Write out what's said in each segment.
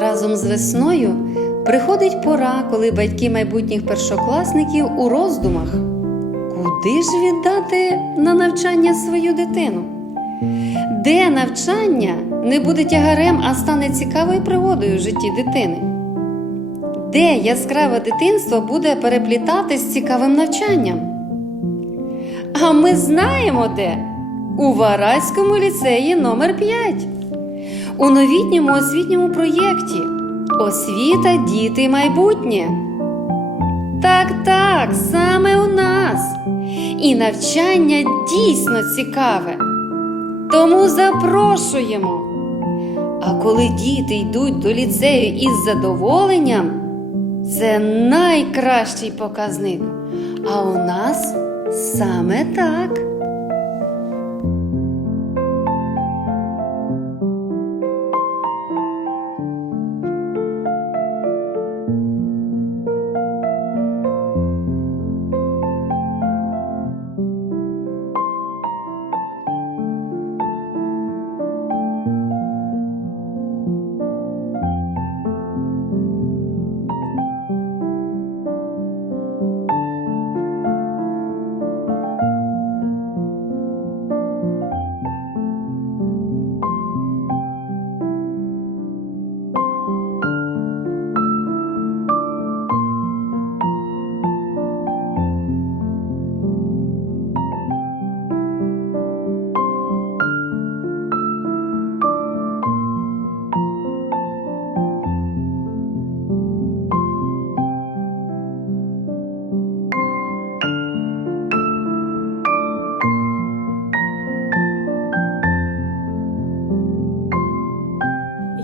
Разом з весною приходить пора, коли батьки майбутніх першокласників у роздумах. Куди ж віддати на навчання свою дитину? Де навчання не буде тягарем, а стане цікавою пригодою в житті дитини? Де яскраве дитинство буде переплітати з цікавим навчанням? А ми знаємо де? У Вараському ліцеї номер 5 у новітньому освітньому проєкті Освіта, діти, майбутнє. Так, так, саме у нас. І навчання дійсно цікаве. Тому запрошуємо. А коли діти йдуть до ліцею із задоволенням, це найкращий показник. А у нас саме так.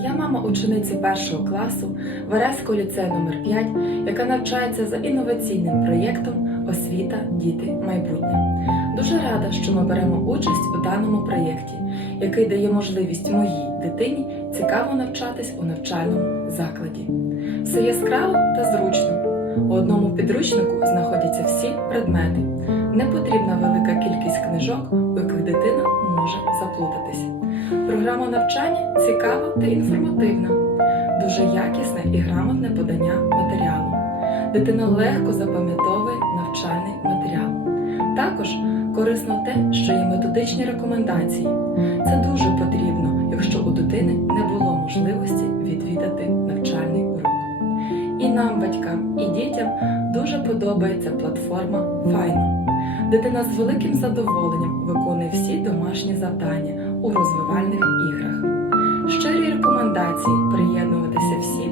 Я мама учениці першого класу Вареського ліцею номер 5 яка навчається за інноваційним проєктом Освіта, діти, майбутнє. Дуже рада, що ми беремо участь у даному проєкті, який дає можливість моїй дитині цікаво навчатись у навчальному закладі. Все яскраво та зручно. У одному підручнику знаходяться всі предмети. Не потрібна велика кількість книжок, у яких дитина може заплутатися. Програма навчання цікава та інформативна, дуже якісне і грамотне подання матеріалу. Дитина легко запам'ятовує навчальний матеріал. Також корисно те, що є методичні рекомендації. Це дуже потрібно, якщо у дитини не було можливості відвідати навчальний урок. І нам, батькам, і дітям дуже подобається платформа Файно. Дитина з великим задоволенням виконує всі домашні завдання у розвивальних іграх. Щирі рекомендації приєднуватися всім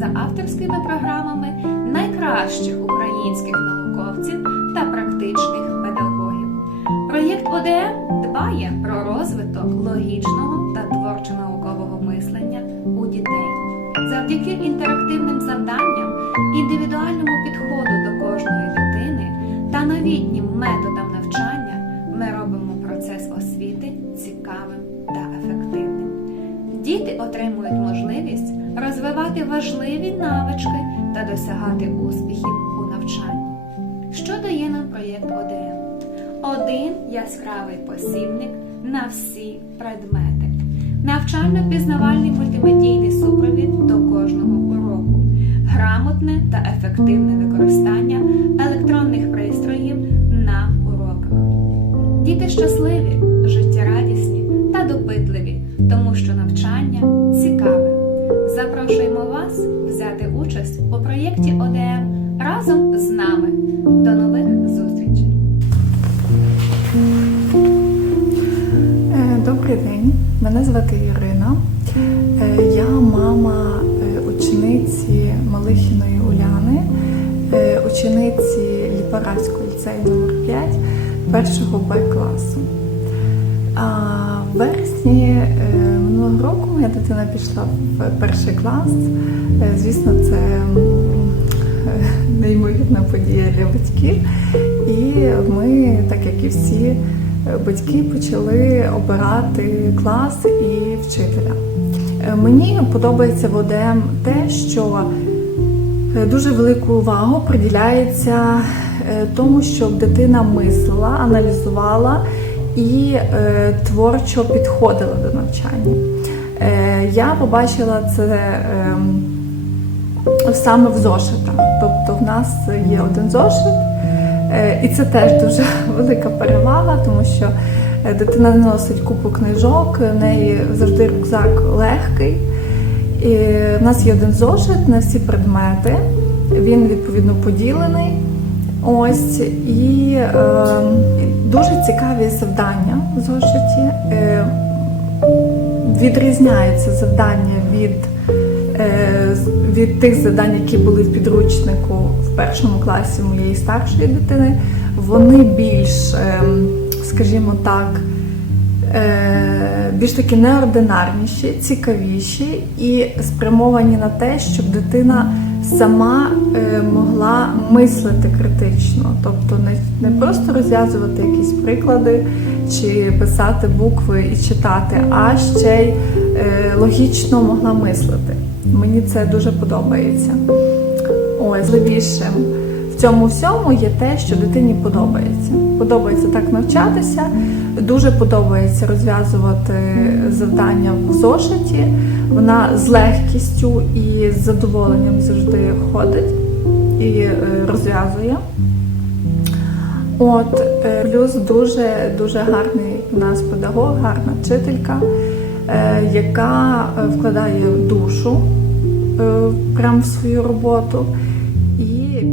за авторськими програмами найкращих українських науковців та практичних педагогів. Проєкт ОДМ дбає про розвиток логічного та творчо-наукового мислення у дітей. Завдяки інтерактивним завданням, індивідуальному підходу до кожної дитини та новітнім методам навчання ми робимо процес освіти цікавим та ефективним. Діти отримують можливість розвивати важливі навички та досягати успіхів у навчанні. Що дає нам проєкт 1? Один яскравий посібник на всі предмети, навчально-пізнавальний мультимедійний супровід до кожного уроку, грамотне та ефективне використання електронних пристроїв на уроках. Діти щасливі! У проєкті ОДМ разом з нами. До нових зустрічей! Е, Добрий день, мене звати Ірина. Е, Я мама е, учениці Малихіної Уляни, учениці Ліпараського ліцею номер 5 першого Б класу. А в вересні е, минулого року моя дитина пішла в перший клас. Е, Звісно, це е, неймовірна подія для батьків. І ми, так як і всі батьки, почали обирати клас і вчителя. Мені подобається в ОДМ те, що дуже велику увагу приділяється тому, щоб дитина мислила, аналізувала і е, творчо підходила до навчання. Е, Я побачила це ем, саме в зошитах. Тобто в нас є один зошит, е, і це теж дуже велика перевага, тому що е, дитина носить купу книжок, в неї завжди рюкзак легкий. І в нас є один зошит на всі предмети. Він відповідно поділений. Ось і е, дуже цікаві завдання в зошиті. Е, відрізняються завдання від, е, від тих завдань, які були в підручнику в першому класі моєї старшої дитини. Вони більш, е, скажімо так, е, більш такі неординарніші, цікавіші і спрямовані на те, щоб дитина сама е, могла мислити критично, тобто не, просто розв'язувати якісь приклади чи писати букви і читати, а ще й е, логічно могла мислити. Мені це дуже подобається. Ой, зловішим в цьому всьому є те, що дитині подобається. Подобається так навчатися, дуже подобається розв'язувати завдання в зошиті. Вона з легкістю і з задоволенням завжди ходить і е, розв'язує. От е, плюс дуже дуже гарний у нас педагог, гарна вчителька, е, яка вкладає душу прямо в свою роботу і